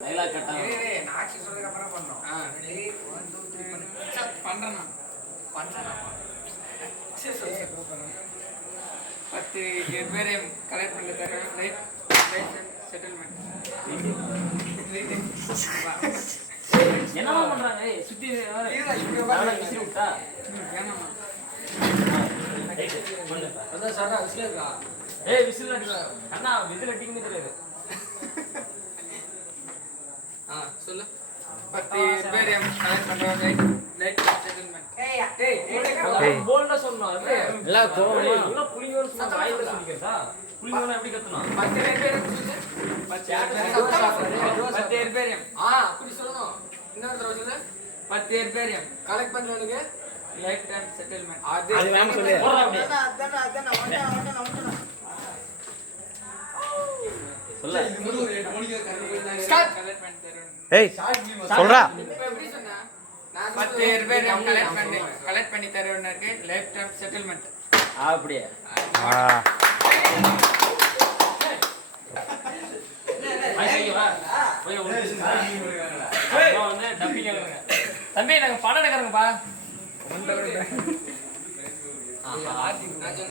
Dialogue கட்டா ஏய் நாச்சி சொல்றதுக்கு அப்புறம் பண்ணோம். ரெடி 1 2 3 பண்ணு. சரி பண்றேனா. சரி சரி பண்ணு. 10 பேரை கலெக்ட் பண்ணி தரேன். Right settlement. என்னமா பண்றாங்க? ஏய் சுத்தி வேற விசிறி விட்டா. வேணாமா. அதான் சாரா விசிறி இருக்கா? ஏய் விசிறி அடிடா. அண்ணா விசிறி அடிக்குன்னு தெரியாது. சொல்லு 10 பேரை கலெக்ட் பண்றோம். Right settlement. ஏய் போல்டா சொல்லணும். அது எல்லாம் கோவமா இவன புளிங்கோன்னு சொன்னா வாயில சொல்லிக்கிறதா? புளிங்கோனா எப்படி கத்தணும்? 10 பேரை சொல்லு. 10 பேரை அப்படி சொல்லணும். இன்னொரு தடவை சொல்லு. 10 பேரை கலெக்ட் பண்றவனுக்கு லைஃப் டைம் செட்டில்மென்ட். அது வேணாம் சொல்லு. போறா அப்படி. சொல்ல. ஸ்டார்ட் கலெக்ட் பண்ணி தரேன். ஏய் சொல்றா. இப்ப எப்படி சொன்னா? நான் 10 பேரை கலெக்ட் பண்ணி தரேன்னருக்கு லைஃப் டைம் செட்டில்மென்ட். அப்படியே. தம்பி நாங்க பணம் எடுக்கிறோங்கப்பா.